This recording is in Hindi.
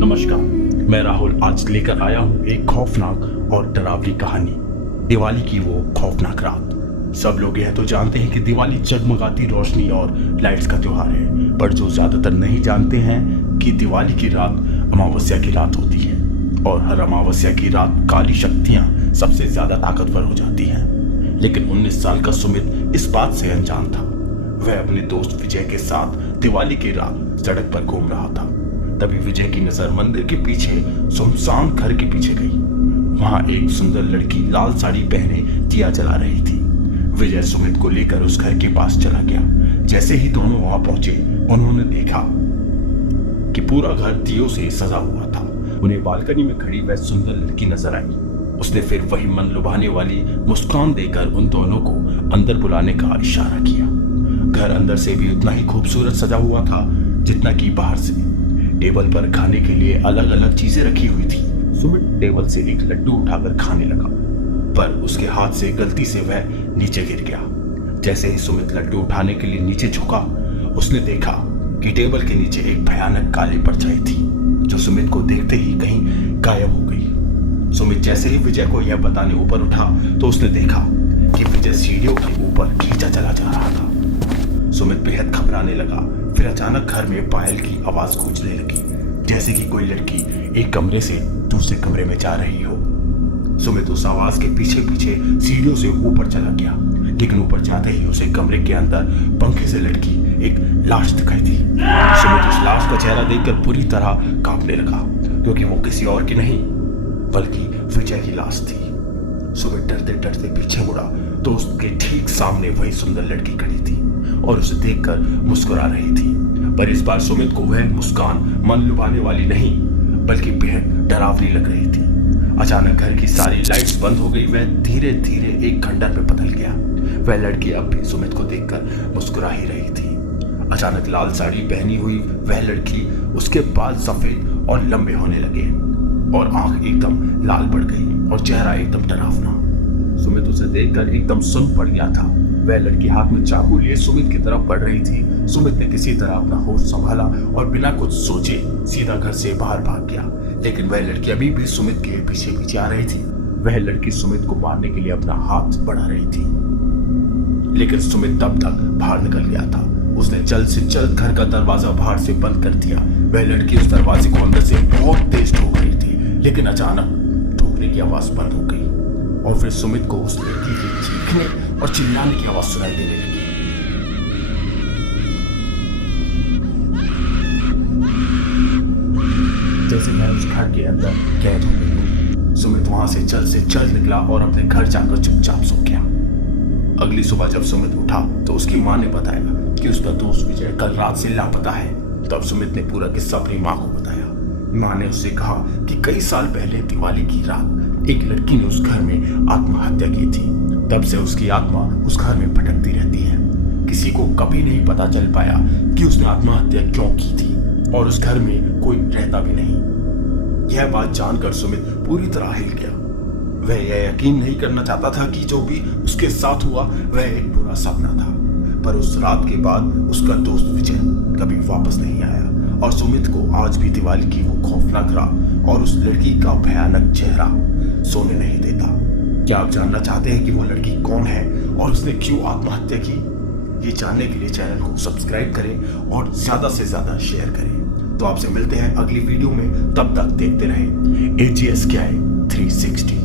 नमस्कार, मैं राहुल आज लेकर आया हूँ एक खौफनाक और डरावनी कहानी। दिवाली की वो खौफनाक रात। सब लोग यह तो जानते हैं कि दिवाली जगमगाती रोशनी और लाइट्स का त्योहार है, पर जो ज्यादातर नहीं जानते हैं कि दिवाली की रात अमावस्या की रात होती है और हर अमावस्या की रात काली शक्तियां सबसे ज्यादा ताकतवर हो जाती हैं। लेकिन 19 साल का सुमित इस बात से अनजान था। वह अपने दोस्त विजय के साथ दिवाली की रात सड़क पर घूम रहा था। तभी विजय की नजर मंदिर के पीछे सुनसान घर के पीछे गई। वहां एक सुंदर लड़की लाल साड़ी पहने दिया जला रही थी। विजय सुमित को लेकर उस घर के पास चला गया। जैसे ही दोनों वहां पहुंचे, उन्होंने देखा कि पूरा घर दियों से सजा हुआ था। उन्हें बालकनी में खड़ी वह सुंदर लड़की नजर आई। उसने फिर वही मन लुभाने वाली मुस्कान देकर उन दोनों को अंदर बुलाने का इशारा किया। घर अंदर से भी उतना ही खूबसूरत सजा हुआ था जितना कि बाहर से। टेबल पर खाने के लिए अलग अलग चीजें रखी हुई थी। सुमित टेबल से एक लड्डू उठाकर खाने लगा, पर उसके हाथ से गलती से वह नीचे गिर गया। जैसे ही सुमित लड्डू उठाने के लिए नीचे झुका, उसने देखा कि टेबल के नीचे एक भयानक काली परछाई थी, जो सुमित को देखते ही कहीं गायब हो गई। सुमित जैसे ही विजय को यह बताने ऊपर उठा, तो उसने देखा कि विजय सीढ़ियों के ऊपर खींचा चला जा रहा था। सुमित बेहद घबराने लगा। फिर अचानक घर में पायल की आवाज गूंजने लगी, जैसे कि कोई लड़की एक कमरे से दूसरे कमरे में जा रही हो। सुमित उस आवाज के पीछे पीछे सीढ़ियों से ऊपर चला गया, लेकिन ऊपर जाते ही उसे कमरे के अंदर पंखे से लटकी एक लाश दिखाई दी। सुमित उस लाश का चेहरा देखकर पूरी तरह कांपने लगा, क्योंकि वो किसी और की नहीं बल्कि विजय की लाश थी। सुमित डरते डरते पीछे मुड़ा तो उसके ठीक सामने वही सुंदर लड़की खड़ी थी और उसे देखकर मुस्कुरा रही थी। पर इस बार सुमित को वह मुस्कान मन लुभाने वाली नहीं बल्कि बेहद डरावनी लग रही थी। अचानक घर की सारी लाइट्स बंद हो गई। वह धीरे धीरे एक खंडर में बदल गया। वह लड़की अब भी सुमित को देखकर मुस्कुरा ही रही थी। अचानक लाल साड़ी पहनी हुई वह लड़की, उसके बाल सफेद और लंबे होने लगे और आंख एकदम लाल पड़ गई और चेहरा एकदम डरावना। सुमित उसे देखकर एकदम सुन्न पड़ गया था। वह लड़की हाथ में चाकू लिए सुमित की तरफ बढ़ रही थी। सुमित ने किसी तरह अपना होश संभाला और बिना कुछ सोचे सीधा घर से बाहर भाग गया। लेकिन वह लड़की अभी भी सुमित के पीछे पीछे आ रही थी। वह लड़की सुमित को मारने के लिए अपना हाथ बढ़ा रही थी, लेकिन सुमित तब तक बाहर निकल गया था। उसने जल्द से जल्द घर का दरवाजा बाहर से बंद कर दिया। वह लड़की उस दरवाजे को अंदर से बहुत तेज ठोक रही थी, लेकिन अचानक ठोकने की आवाज बंद हो गई और फिर सुमित को उस लड़की के चीखने और चिल्लाने की आवाज सुनाई देने लगी। जैसे मैं उस घर के अंदर कैद हो गई। सुमित वहां से जल्द निकला और अपने घर जाकर चुपचाप सो गया। अगली सुबह जब सुमित उठा तो उसकी मां ने बताया कि उसका दोस्त विजय कल रात से लापता है। तब सुमित ने पूरा किस्सा अपनी मां को बताया। मां ने उससे कहा कि कई साल पहले दिवाली की रात एक लड़की ने उस घर में आत्महत्या की थी। तब से उसकी आत्मा उस घर में भटकती रहती है। किसी को कभी नहीं पता चल पाया कि उसने आत्महत्या क्यों की थी और उस घर में कोई रहता भी नहीं। यह बात जानकर सुमित पूरी तरह हिल गया। वह यह यकीन नहीं करना चाहता था कि जो भी उसके साथ हुआ वह एक बुरा सपना था। पर उस रात के बाद उसका दोस्त विजय कभी वापस नहीं आया और सुमित को आज भी दिवाली की वो खौफनाक रात और उस लड़की का भयानक चेहरा सोने नहीं देता। क्या आप जानना चाहते हैं कि वो लड़की कौन है और उसने क्यों आत्महत्या की? ये जानने के लिए चैनल को सब्सक्राइब करें और ज्यादा से ज्यादा शेयर करें। तो आपसे मिलते हैं अगली वीडियो में। तब तक देखते रहें AGS क्या है 360।